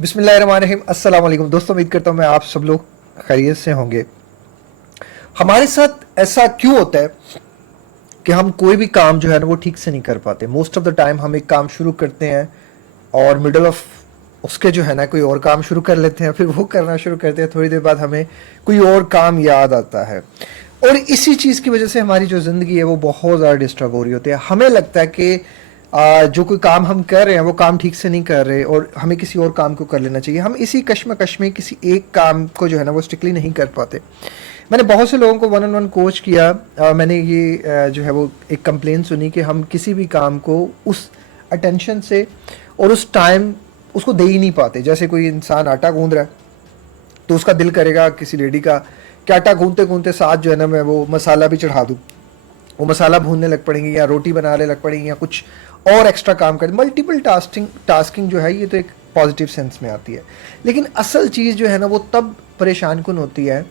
बिस्मिल्लाहिर्रहमानिर्रहीम। अस्सलाम वालेकुम दोस्तों, उम्मीद करता हूँ मैं आप सब लोग खैरियत से होंगे। हमारे साथ ऐसा क्यों होता है कि हम कोई भी काम जो है ना वो ठीक से नहीं कर पाते। मोस्ट ऑफ द टाइम हम एक काम शुरू करते हैं और मिडल ऑफ उसके जो है ना कोई और काम शुरू कर लेते हैं, फिर वो करना शुरू करते हैं, थोड़ी देर बाद हमें कोई और काम याद आता है और इसी चीज़ की वजह से हमारी जो ज़िंदगी है वो बहुत ज़्यादा डिस्टर्ब हो रही होती है। हमें लगता है कि जो कोई काम हम कर रहे हैं वो काम ठीक से नहीं कर रहे और हमें किसी और काम को कर लेना चाहिए। हम इसी कश्मकश में किसी एक काम को जो है ना वो स्ट्रिक्टली नहीं कर पाते। मैंने बहुत से लोगों को वन ऑन वन कोच किया। मैंने ये जो है वो एक कंप्लेन सुनी कि हम किसी भी काम को उस अटेंशन से और उस टाइम उसको दे ही नहीं पाते। जैसे कोई इंसान आटा गूंद रहा है तो उसका दिल करेगा किसी लेडी का कि आटा गूंदते गूंदते साथ जो है ना मैं वो मसाला भी चढ़ा दूँ, वो मसाला भूनने लग पड़ेंगी या रोटी बनाने लग पड़ेंगी या कुछ और एक्स्ट्रा काम कर। मल्टीपल टास्किंग जो है ये तो एक पॉजिटिव सेंस में आती है, लेकिन असल चीज़ जो है ना वो तब परेशान कुन होती है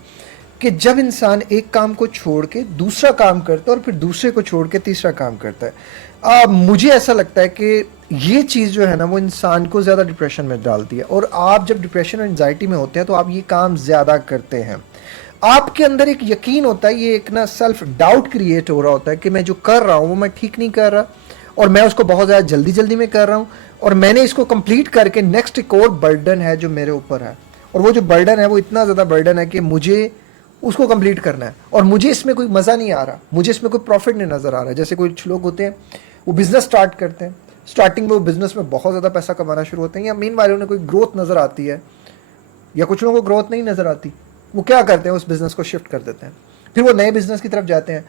कि जब इंसान एक काम को छोड़ के दूसरा काम करता है और फिर दूसरे को छोड़ के तीसरा काम करता है। मुझे ऐसा लगता है कि ये चीज़ जो है ना वो इंसान को ज़्यादा डिप्रेशन में डालती है और आप जब डिप्रेशन और एंजाइटी में होते हैं तो आप ये काम ज़्यादा करते हैं। आपके अंदर एक यकीन होता है, ये एक ना सेल्फ डाउट क्रिएट हो रहा होता है कि मैं जो कर रहा हूँ वो मैं ठीक नहीं कर रहा और मैं उसको बहुत ज़्यादा जल्दी जल्दी में कर रहा हूँ और मैंने इसको कंप्लीट करके नेक्स्ट एक और बर्डन है जो मेरे ऊपर है और वो जो बर्डन है वो इतना ज़्यादा बर्डन है कि मुझे उसको कंप्लीट करना है और मुझे इसमें कोई मज़ा नहीं आ रहा, मुझे इसमें कोई प्रॉफिट नहीं नज़र आ रहा है। जैसे कुछ लोग होते हैं वो बिज़नेस स्टार्ट करते हैं, स्टार्टिंग में वो बिज़नेस में बहुत ज़्यादा पैसा कमाना शुरू होते हैं या मेन वाले उन्हें कोई ग्रोथ नज़र आती है या कुछ लोगों को ग्रोथ नहीं नज़र आती। वो क्या करते हैं, उस बिज़नेस को शिफ्ट कर देते हैं, फिर वो नए बिज़नेस की तरफ जाते हैं,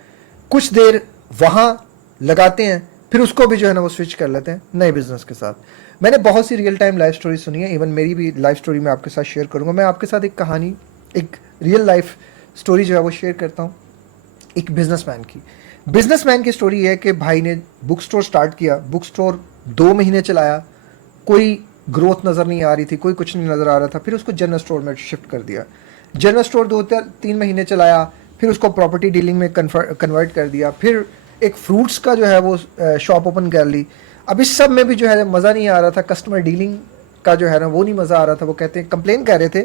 कुछ देर वहाँ लगाते हैं, फिर उसको भी जो है ना वो स्विच कर लेते हैं नए बिज़नेस के साथ। मैंने बहुत सी रियल टाइम लाइफ स्टोरी सुनी है, इवन मेरी भी लाइफ स्टोरी मैं आपके साथ शेयर करूँगा। मैं आपके साथ एक कहानी, एक रियल लाइफ स्टोरी जो है वो शेयर करता हूँ एक बिजनेसमैन की स्टोरी है कि भाई ने बुक स्टोर स्टार्ट किया, बुक स्टोर 2 महीने चलाया, कोई ग्रोथ नज़र नहीं आ रही थी, कोई कुछ नहीं नज़र आ रहा था, फिर उसको जनरल स्टोर में शिफ्ट कर दिया। जनरल स्टोर 2-3 महीने चलाया, फिर उसको प्रॉपर्टी डीलिंग में कन्वर्ट कर दिया, फिर एक फ्रूट्स का जो है वो शॉप ओपन कर ली। अब इस सब में भी जो है मज़ा नहीं आ रहा था, कस्टमर डीलिंग का जो है ना वो नहीं मज़ा आ रहा था। वो कहते हैं, कंप्लेन कर रहे थे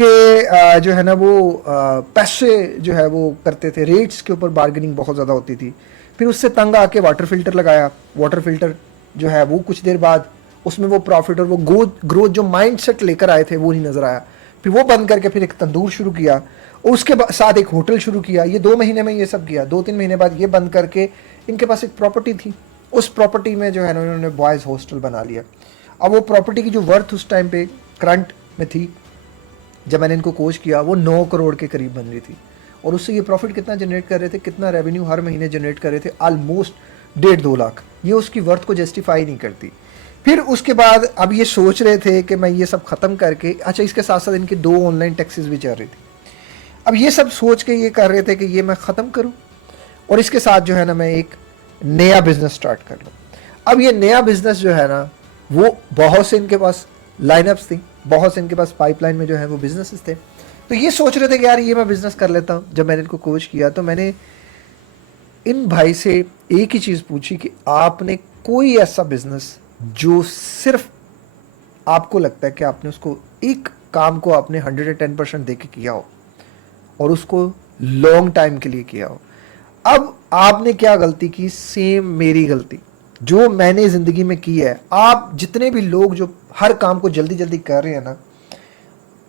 कि जो है ना वो पैसे जो है वो करते थे, रेट्स के ऊपर बार्गेनिंग बहुत ज़्यादा होती थी। फिर उससे तंग आके वाटर फिल्टर लगाया, वाटर फिल्टर जो है वो कुछ देर बाद उसमें वो प्रॉफिट और वो ग्रोथ जो माइंड सेट लेकर आए थे वो नहीं नज़र आया। फिर वो बंद करके फिर एक तंदूर शुरू किया और उसके साथ एक होटल शुरू किया। ये 2 महीने में ये सब किया। 2-3 महीने बाद ये बंद करके इनके पास एक प्रॉपर्टी थी, उस प्रॉपर्टी में जो है ना उन्होंने बॉयज़ हॉस्टल बना लिया। अब वो प्रॉपर्टी की जो वर्थ उस टाइम पे करंट में थी, जब मैंने इनको कोच किया, वो 9 करोड़ के करीब बन रही थी और उससे ये प्रॉफिट कितना जनरेट कर रहे थे, कितना रेवेन्यू हर महीने जनरेट कर रहे थे, ऑलमोस्ट 1.5-2 लाख। ये उसकी वर्थ को जस्टिफाई नहीं करती। फिर उसके बाद अब ये सोच रहे थे कि मैं ये सब ख़त्म करके, अच्छा इसके साथ साथ इनकी 2 ऑनलाइन टैक्सीज भी चल रही थी। अब ये सब सोच के ये कर रहे थे कि ये मैं ख़त्म करूं और इसके साथ जो है ना मैं एक नया बिज़नेस स्टार्ट कर लूँ। अब ये नया बिज़नेस जो है ना वो बहुत से इनके पास लाइनअप्स थी, बहुत से इनके पास पाइपलाइन में जो है वो बिजनेसेस थे। तो ये सोच रहे थे कि यार ये मैं बिज़नेस कर लेता हूँ। जब मैंने इनको कोच किया तो मैंने इन भाई से एक ही चीज़ पूछी कि आपने कोई ऐसा बिज़नेस जो सिर्फ आपको लगता है कि आपने उसको एक काम को आपने 110% दे के किया हो और उसको लॉन्ग टाइम के लिए किया हो। अब आपने क्या गलती की, सेम मेरी गलती जो मैंने ज़िंदगी में की है। आप जितने भी लोग जो हर काम को जल्दी जल्दी कर रहे हैं ना,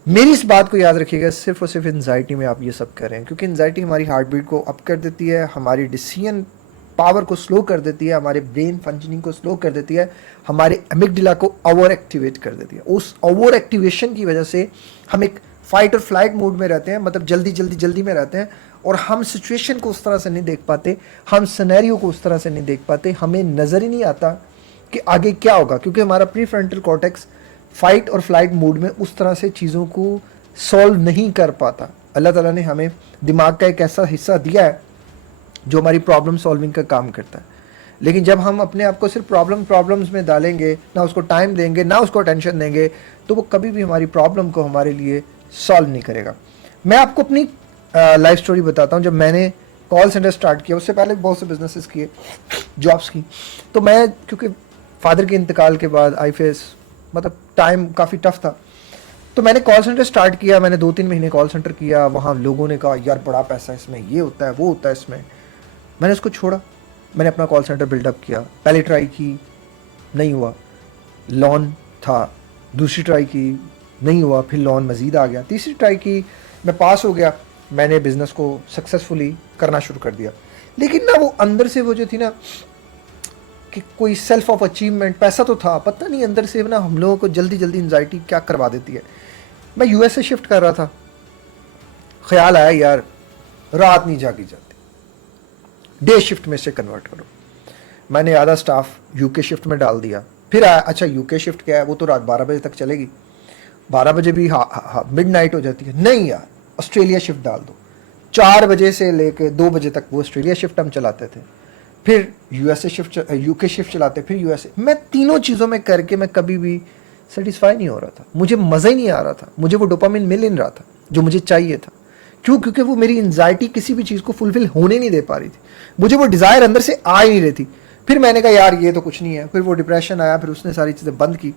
मेरी इस बात को याद रखिएगा, सिर्फ और सिर्फ एंजाइटी में आप ये सब कर रहे हैं, क्योंकि एंजाइटी हमारी हार्ट बीट को अप कर देती है, हमारी डिसीजन पावर को स्लो कर देती है, हमारे ब्रेन फंक्शनिंग को स्लो कर देती है, हमारे एमिगडाला को ओवर एक्टिवेट कर देती है। उस ओवर एक्टिवेशन की वजह से हम एक फाइट और फ्लाइट मोड में रहते हैं, मतलब जल्दी में रहते हैं और हम सिचुएशन को उस तरह से नहीं देख पाते, हम सिनेरियो को उस तरह से नहीं देख पाते, हमें नज़र ही नहीं आता कि आगे क्या होगा, क्योंकि हमारा प्री फ्रंटल कॉर्टेक्स फाइट और फ्लाइट मोड में उस तरह से चीज़ों को सॉल्व नहीं कर पाता। अल्लाह ताला ने हमें दिमाग का एक ऐसा हिस्सा दिया है जो हमारी प्रॉब्लम सॉल्विंग का काम करता है, लेकिन जब हम अपने आप को सिर्फ प्रॉब्लम्स में डालेंगे, ना उसको टाइम देंगे, ना उसको टेंशन देंगे, तो वो कभी भी हमारी प्रॉब्लम को हमारे लिए सॉल्व नहीं करेगा। मैं आपको अपनी लाइफ स्टोरी बताता हूँ। जब मैंने कॉल सेंटर स्टार्ट किया, उससे पहले बहुत से बिजनेसेस किए, जॉब्स की, तो मैं क्योंकि फादर के इंतकाल के बाद आई फेस मतलब टाइम काफ़ी टफ था। तो मैंने कॉल सेंटर स्टार्ट किया, मैंने 2-3 महीने कॉल सेंटर किया। वहाँ लोगों ने कहा यार बड़ा पैसा है इसमें, ये होता है वो होता है इसमें। मैंने उसको छोड़ा, मैंने अपना कॉल सेंटर बिल्डअप किया। पहले ट्राई की, नहीं हुआ, लोन था। दूसरी ट्राई की, नहीं हुआ, फिर लोन मज़ीद आ गया। तीसरी ट्राई की, मैं पास हो गया, मैंने बिज़नेस को सक्सेसफुली करना शुरू कर दिया। लेकिन ना वो अंदर से वो जो थी ना कि कोई सेल्फ ऑफ अचीवमेंट, पैसा तो था, पता नहीं अंदर से ना हम लोगों को जल्दी जल्दी एंजाइटी क्या करवा देती है। मैं यूएस से शिफ्ट कर रहा था, ख्याल आया यार रात नहीं जागी जाती, डे शिफ्ट में से कन्वर्ट करो। मैंने आधा स्टाफ यूके शिफ्ट में डाल दिया। फिर आया अच्छा यूके शिफ्ट क्या है, वो तो रात 12 बजे तक चलेगी, 12 बजे भी मिड नाइट हो जाती है। नहीं यार ऑस्ट्रेलिया शिफ्ट डाल दो। 4 बजे से लेके 2 बजे तक वो ऑस्ट्रेलिया शिफ्ट हम चलाते थे, फिर यूएसए शिफ्ट, यूके शिफ्ट चलाते, फिर यूएसए। मैं तीनों चीज़ों में करके मैं कभी भी सेटिस्फाई नहीं हो रहा था, मुझे मज़ा ही नहीं आ रहा था, मुझे वो डोपामिन मिल नहीं रहा था जो मुझे चाहिए था। क्यों? क्योंकि वो मेरी एंजाइटी किसी भी चीज़ को फुलफिल होने नहीं दे पा रही थी, मुझे वो डिज़ायर अंदर से आ ही नहीं रही थी। फिर मैंने कहा यार ये तो कुछ नहीं है, फिर वो डिप्रेशन आया, फिर उसने सारी चीज़ें बंद की।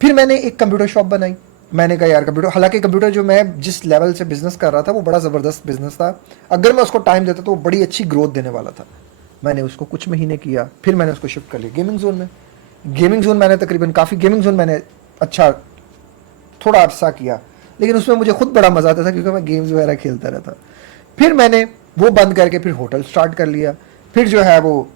फिर मैंने एक कंप्यूटर शॉप बनाई। मैंने कहा यार कंप्यूटर, हालांकि कंप्यूटर जो मैं जिस लेवल से बिजनेस कर रहा था वो बड़ा ज़बरदस्त बिजनेस था, अगर मैं उसको टाइम देता तो वो बड़ी अच्छी ग्रोथ देने वाला था। मैंने उसको कुछ महीने किया, फिर मैंने उसको शिफ्ट कर लिया गेमिंग जोन में। गेमिंग जोन मैंने तकरीबन काफ़ी गेमिंग जोन मैंने अच्छा थोड़ा अरसा किया, लेकिन उसमें मुझे खुद बड़ा मज़ा आता था क्योंकि मैं गेम्स वगैरह खेलता रहता। फिर मैंने वो बंद करके फिर होटल स्टार्ट कर लिया, फिर जो है वो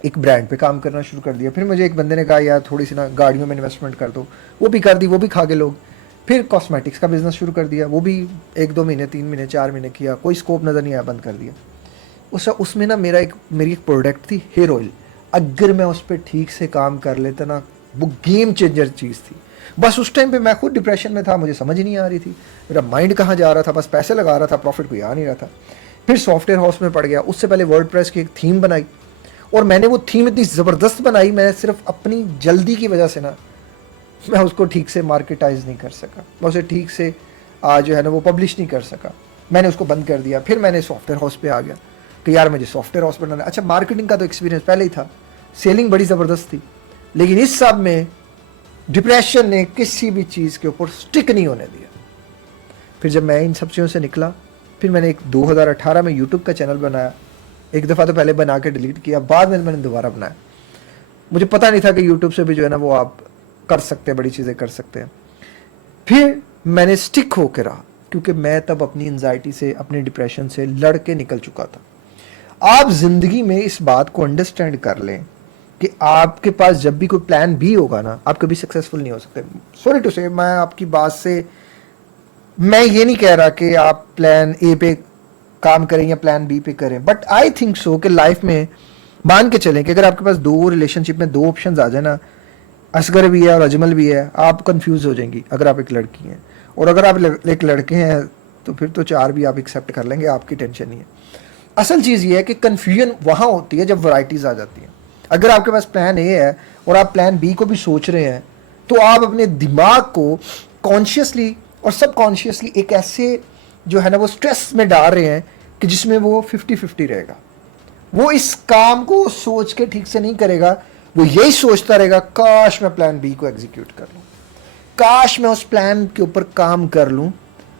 एक ब्रांड पे काम करना शुरू कर दिया। फिर मुझे एक बंदे ने कहा यार थोड़ी सी ना गाड़ियों में इन्वेस्टमेंट कर दो, वो भी कर दी, वो भी खा गए लोग। फिर कॉस्मेटिक्स का बिज़नेस शुरू कर दिया, वो भी 1-2 महीने 3 महीने 4 महीने किया, कोई स्कोप नज़र नहीं आया, बंद कर दिया। उसमें ना मेरी एक प्रोडक्ट थी हेयर ऑयल, अगर मैं उस पर ठीक से काम कर लेता ना वो गेम चेंजर चीज़ थी। बस उस टाइम पे मैं खुद डिप्रेशन में था, मुझे समझ नहीं आ रही थी मेरा माइंड कहाँ जा रहा था, बस पैसे लगा रहा था, प्रॉफिट कोई आ नहीं रहा था। फिर सॉफ्टवेयर हाउस में पड़ गया। उससे पहले वर्डप्रेस की एक थीम बनाई, और मैंने वो थीम इतनी ज़बरदस्त बनाई, मैंने सिर्फ अपनी जल्दी की वजह से ना मैं उसको ठीक से मार्केटाइज नहीं कर सका, मैं उसे ठीक से जो है ना वो पब्लिश नहीं कर सका, मैंने उसको बंद कर दिया। फिर मैंने सॉफ्टवेयर हाउस पे आ गया कि यार मुझे सॉफ्टवेयर हाउस बनाना। अच्छा मार्केटिंग का तो एक्सपीरियंस पहले ही था, सेलिंग बड़ी ज़बरदस्त थी, लेकिन इस सब में डिप्रेशन ने किसी भी चीज़ के ऊपर स्टिक नहीं होने दिया। फिर जब मैं इन सब चीज़ों से निकला, फिर मैंने एक 2018 में यूट्यूब का चैनल बनाया। एक दफ़ा तो पहले बना के डिलीट किया, बाद में मैंने दोबारा बनाया। मुझे पता नहीं था कि यूट्यूब से भी जो है ना वो आप कर सकते हैं, बड़ी चीज़ें कर सकते हैं। फिर मैंने स्टिक होकर रहा, क्योंकि मैं तब अपनी एंजाइटी से, अपने डिप्रेशन से लड़ के निकल चुका था। आप ज़िंदगी में इस बात को अंडरस्टैंड कर लें कि आपके पास जब भी कोई प्लान बी होगा ना, आप कभी सक्सेसफुल नहीं हो सकते। सॉरी टू से, मैं आपकी बात से, मैं ये नहीं कह रहा कि आप प्लान ए पे काम करें या प्लान बी पे करें, बट आई थिंक सो कि लाइफ में मान के चलें कि अगर आपके पास 2 रिलेशनशिप में 2 ऑप्शंस आ जाए ना, असगर भी है और अजमल भी है, आप कंफ्यूज हो जाएंगी अगर आप एक लड़की हैं। और अगर आप एक लड़के हैं तो फिर तो 4 भी आप एक्सेप्ट कर लेंगे, आपकी टेंशन नहीं है। असल चीज़ ये है कि कन्फ्यूजन वहाँ होती है जब वैराइटीज़ आ जाती हैं। अगर आपके पास प्लान ए है और आप प्लान बी को भी सोच रहे हैं, तो आप अपने दिमाग को कॉन्शियसली और सबकॉन्शियसली एक ऐसे जो है ना वो स्ट्रेस में डाल रहे हैं कि जिसमें वो 50-50 रहेगा। वो इस काम को सोच के ठीक से नहीं करेगा, वो यही सोचता रहेगा काश मैं प्लान बी को एग्जीक्यूट कर लूँ, काश मैं उस प्लान के ऊपर काम कर लूँ,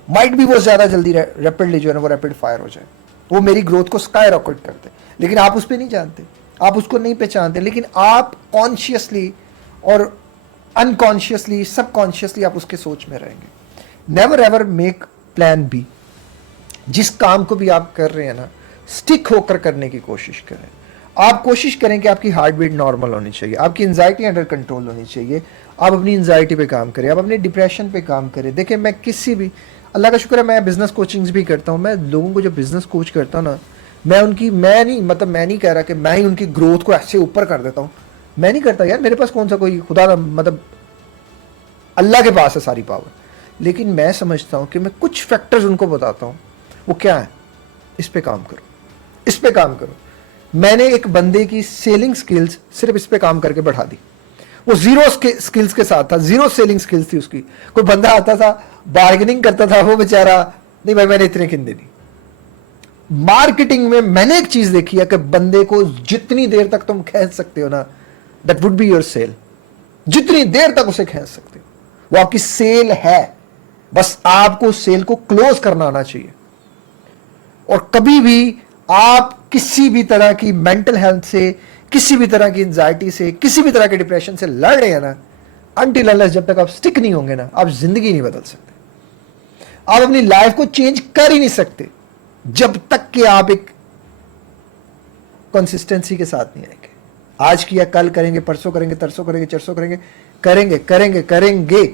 माइट भी वो ज़्यादा जल्दी रैपिडली जो है ना वो रैपिड फायर हो जाए, वो मेरी ग्रोथ को स्काई रॉकेट कर दे। लेकिन आप उस पर नहीं जानते, आप उसको नहीं पहचानते, लेकिन आप कॉन्शियसली और अनकॉन्शियसली, सबकॉन्शियसली आप उसके सोच में रहेंगे। Never ever make plan B. जिस काम को भी आप कर रहे हैं ना, स्टिक होकर करने की कोशिश करें। आप कोशिश करें कि आपकी हार्ट बीट नॉर्मल होनी चाहिए, आपकी एंजाइटी अंडर कंट्रोल होनी चाहिए। आप अपनी एंजाइटी पे काम करें, आप अपने डिप्रेशन पे काम करें। देखिए मैं किसी भी, अल्लाह का शुक्र है मैं बिज़नेस कोचिंग्स भी करता हूँ। मैं लोगों को जो बिज़नेस कोच करता हूँ ना, मैं नहीं कह रहा कि मैं ही उनकी ग्रोथ को ऐसे ऊपर कर देता हूँ, मैं नहीं करता यार। मेरे पास कौन सा कोई खुदा, मतलब अल्लाह के पास है सारी पावर। लेकिन मैं समझता हूँ कि मैं कुछ फैक्टर्स उनको बताता हूँ, वो क्या है, इस पे काम करो, इस पे काम करो। मैंने एक बंदे की सेलिंग स्किल्स सिर्फ इस पे काम करके बढ़ा दी। वो जीरो स्किल्स के साथ था, जीरो सेलिंग स्किल्स थी उसकी। कोई बंदा आता था, बार्गेनिंग करता था, वो बेचारा, नहीं भाई मैंने इतने खिंदे नहीं। मार्केटिंग में मैंने एक चीज देखी है कि बंदे को जितनी देर तक तुम खींच सकते हो ना, that would be your sale. जितनी देर तक उसे खींच सकते हो। वो आपकी सेल है, बस आपको सेल को क्लोज करना आना चाहिए। और कभी भी आप किसी भी तरह की मेंटल हेल्थ से, किसी भी तरह की एंजाइटी से, किसी भी तरह के डिप्रेशन से लड़ रहे हैं ना, अनटिल अनलेस जब तक आप स्टिक नहीं होंगे ना, आप जिंदगी नहीं बदल सकते। आप अपनी लाइफ को चेंज कर ही नहीं सकते जब तक कि आप एक कंसिस्टेंसी के साथ नहीं आएंगे। आज किया कल करेंगे, परसों करेंगे, तरसों करेंगे, चरसों करेंगे, करेंगे करेंगे करेंगे,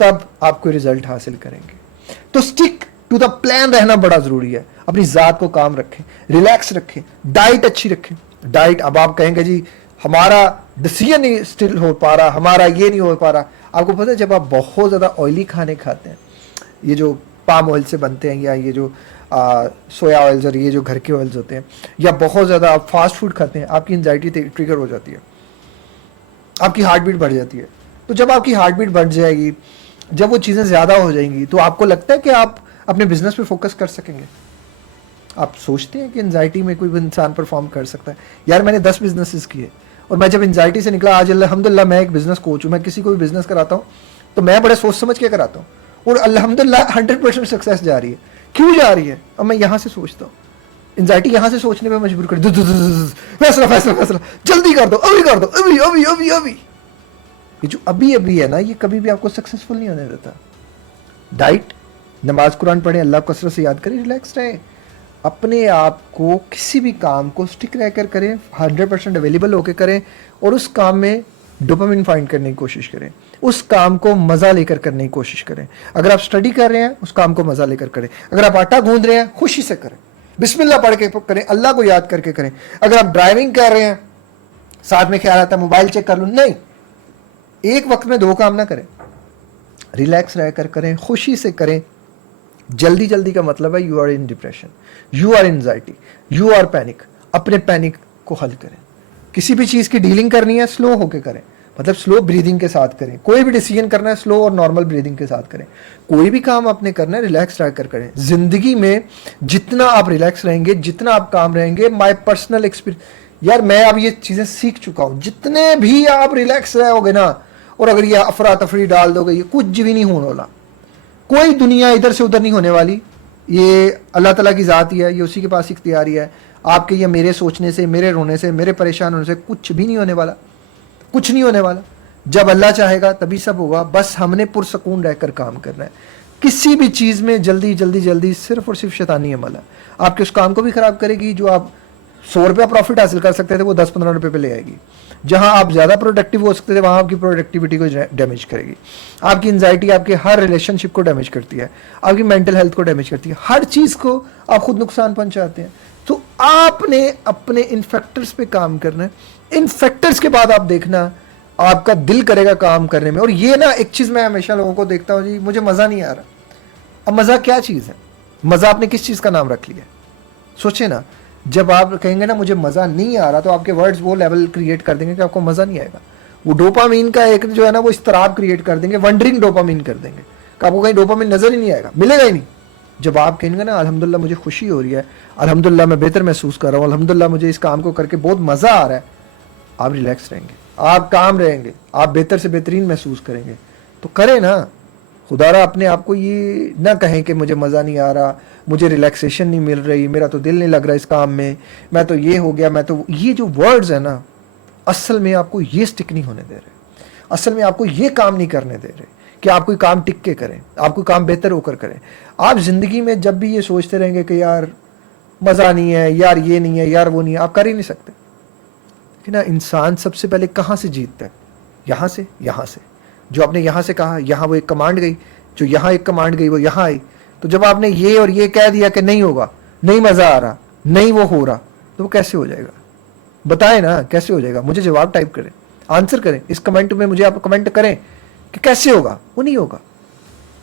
तब आप कोई रिजल्ट हासिल करेंगे। तो स्टिक टू द प्लान रहना बड़ा जरूरी है। अपनी जात को काम रखें, रिलैक्स रखें, डाइट अच्छी रखें। डाइट, अब आप कहेंगे जी हमारा डिसीजन नहीं स्टिल हो पा रहा, हमारा ये नहीं हो पा रहा। आपको पता है जब आप बहुत ज़्यादा ऑयली खाने खाते हैं, ये जो पाम ऑयल से बनते हैं, या ये जो सोया ऑयल्स और ये जो घर के ऑयल्स होते हैं, या बहुत ज़्यादा आप फास्ट फूड खाते हैं, आपकी एंजाइटी ट्रिगर हो जाती है, आपकी हार्ट बीट बढ़ जाती है। तो जब आपकी हार्ट बीट बढ़ जाएगी, जब वो चीज़ें ज़्यादा हो जाएंगी, तो आपको लगता है कि आप अपने बिजनेस पे फोकस कर सकेंगे? आप सोचते हैं कि एंजाइटी में कोई इंसान परफॉर्म कर सकता है? यार मैंने 10 बिजनेसेस किए और मैं जब एंजाइटी से निकला, आज अल्हम्दुलिल्लाह मैं एक बिजनेस कोच हूँ। मैं किसी को भी बिजनेस कराता हूँ तो मैं बड़े सोच समझ के कराता हूँ, और अल्हम्दुलिल्लाह 100% सक्सेस जा रही है। क्यों जा रही है? अब मैं यहाँ से सोचता हूँ, एंजाइटी यहाँ से सोचने पे मजबूर कर, फैसला फैसला फैसला, जल्दी कर दो, अभी कर दो, अभी अभी अभी अभी। ये जो अभी अभी है ना, ये कभी भी आपको सक्सेसफुल नहीं होने देता। डाइट, नमाज कुरान पढ़े, अल्लाह को कसरत से याद करें, रिलैक्स रहें, अपने आप को किसी भी काम को स्टिक रहकर करें, 100% अवेलेबल होकर करें, और उस काम में डोपामिन फाइंड करने की कोशिश करें, उस काम को मज़ा लेकर करने की कोशिश करें। अगर आप स्टडी कर रहे हैं, उस काम को मज़ा लेकर करें। अगर आप आटा गूंद रहे हैं, खुशी से करें, बिस्मिल्लाह पढ़ के करें, अल्लाह को याद करके करें। अगर आप ड्राइविंग कर रहे हैं, साथ में ख्याल आता है मोबाइल चेक कर लूँ, नहीं, एक वक्त में 2 काम ना करें, रिलैक्स रहकर करें, खुशी से करें। जल्दी जल्दी का मतलब है you are in depression, you are anxiety, you are panic. अपने पैनिक को हल करें। किसी भी चीज़ की डीलिंग करनी है, स्लो होके करें, मतलब स्लो ब्रीदिंग के साथ करें। कोई भी डिसीजन करना है, स्लो और नॉर्मल ब्रीदिंग के साथ करें। कोई भी काम आपने करना है, रिलैक्स रहकर करें। जिंदगी में जितना आप रिलैक्स रहेंगे, जितना आप काम रहेंगे, माय पर्सनल एक्सपीरियंस, यार मैं अब ये चीज़ें सीख चुका हूँ, जितने भी आप रिलैक्स रहोगे ना, और अगर ये अफरा तफरी डाल दोगे, ये कुछ भी नहीं होने वाला। कोई दुनिया इधर से उधर नहीं होने वाली। ये अल्लाह ताला की ज़ात ही है, ये उसी के पास इख्तियारी है। आपके या मेरे सोचने से, मेरे रोने से, मेरे परेशान होने से कुछ भी नहीं होने वाला, कुछ नहीं होने वाला। जब अल्लाह चाहेगा तभी सब होगा। बस हमने पुरसकून रहकर काम करना है। किसी भी चीज़ में जल्दी जल्दी जल्दी सिर्फ और सिर्फ शैतानी अमल है। आपके उस काम को भी ख़राब करेगी। जो आप 100 रुपया प्रॉफिट हासिल कर सकते थे, वो 10-15 रुपये पे ले आएगी। जहां आप ज़्यादा प्रोडक्टिव हो सकते थे, वहां आपकी प्रोडक्टिविटी को डैमेज करेगी। आपकी एंजाइटी आपके हर रिलेशनशिप को डैमेज करती है, आपकी मेंटल हेल्थ को डैमेज करती है। हर चीज़ को आप खुद नुकसान पहुंचाते हैं। तो आपने अपने इन फैक्टर्स पे काम करना है। इन फैक्टर्स के बाद आप देखना, आपका दिल करेगा काम करने में। और ये ना, एक चीज़ मैं हमेशा लोगों को देखता हूँ, जी मुझे मज़ा नहीं आ रहा। अब मज़ा क्या चीज़ है? मज़ा आपने किस चीज़ का नाम रख लिया? सोचे ना, जब आप कहेंगे ना मुझे मज़ा नहीं आ रहा, तो आपके वर्ड्स वो लेवल क्रिएट कर देंगे कि आपको मज़ा नहीं आएगा। वो डोपामीन का एक जो है ना, वो इस्तराब क्रिएट कर देंगे, वंडरिंग डोपामीन कर देंगे कि आपको कहीं डोपामीन नज़र ही नहीं आएगा, मिलेगा ही नहीं। जब आप कहेंगे ना अल्हम्दुलिल्लाह मुझे खुशी हो रही है, अल्हम्दुलिल्लाह मैं बेहतर महसूस कर रहा हूँ, अल्हम्दुलिल्लाह मुझे इस काम को करके बहुत मज़ा आ रहा है, आप रिलैक्स रहेंगे, आप काम रहेंगे, आप बेहतर से बेहतरीन महसूस करेंगे। तो करें ना, खुदारा अपने आप को ये ना कहें कि मुझे मज़ा नहीं आ रहा, मुझे रिलैक्सेशन नहीं मिल रही, मेरा तो दिल नहीं लग रहा इस काम में, मैं तो ये हो गया, मैं तो ये जो वर्ड्स है ना, असल में आपको ये स्टिक नहीं होने दे रहे। असल में आपको ये काम नहीं करने दे रहे कि आप कोई काम टिक के करें, आप कोई काम बेहतर होकर करें। आप ज़िंदगी में जब भी ये सोचते रहेंगे कि यार मज़ा नहीं है, यार ये नहीं है, यार वो नहीं है, आप कर ही नहीं सकते। कि ना, इंसान सबसे पहले कहाँ से जीतता है? यहाँ से, यहाँ से। जो आपने यहाँ से कहा, यहाँ वो एक कमांड गई, जो यहाँ एक कमांड गई वो यहाँ आई। तो जब आपने ये और ये कह दिया कि नहीं होगा, नहीं मज़ा आ रहा, नहीं वो हो रहा, तो वो कैसे हो जाएगा? बताएं ना, कैसे हो जाएगा? मुझे जवाब टाइप करें, आंसर करें इस कमेंट में, मुझे आप कमेंट करें कि कैसे होगा। वो नहीं होगा।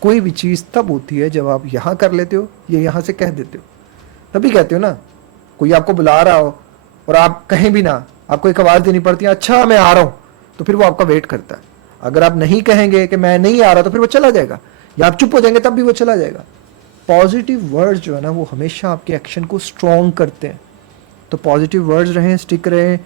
कोई भी चीज़ तब होती है जब आप यहाँ कर लेते हो, ये यहाँ से कह देते हो, तभी कहते हो ना। कोई आपको बुला रहा हो और आप कहें भी ना, आपको एक आवाज़ देनी पड़ती है, अच्छा मैं आ रहा हूँ, तो फिर वो आपका वेट करता है। अगर आप नहीं कहेंगे कि मैं नहीं आ रहा, तो फिर वो चला जाएगा, या आप चुप हो जाएंगे तब भी वो चला जाएगा। पॉजिटिव वर्ड्स जो है ना, वो हमेशा आपके एक्शन को स्ट्रॉन्ग करते हैं। तो पॉजिटिव वर्ड्स रहें, स्टिक रहें,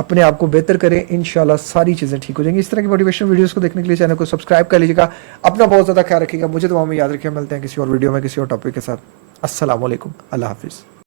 अपने आप को बेहतर करें, इंशाल्लाह सारी चीज़ें ठीक हो जाएंगी। इस तरह की मोटिवेशन वीडियोस को देखने के लिए चैनल को सब्सक्राइब कर लीजिएगा। अपना बहुत ज़्यादा ख्याल रखिएगा, मुझे दुआ में याद रखिएगा। मिलते हैं किसी और वीडियो में किसी और टॉपिक के साथ। अस्सलाम वालेकुम, अल्लाह हाफिज़।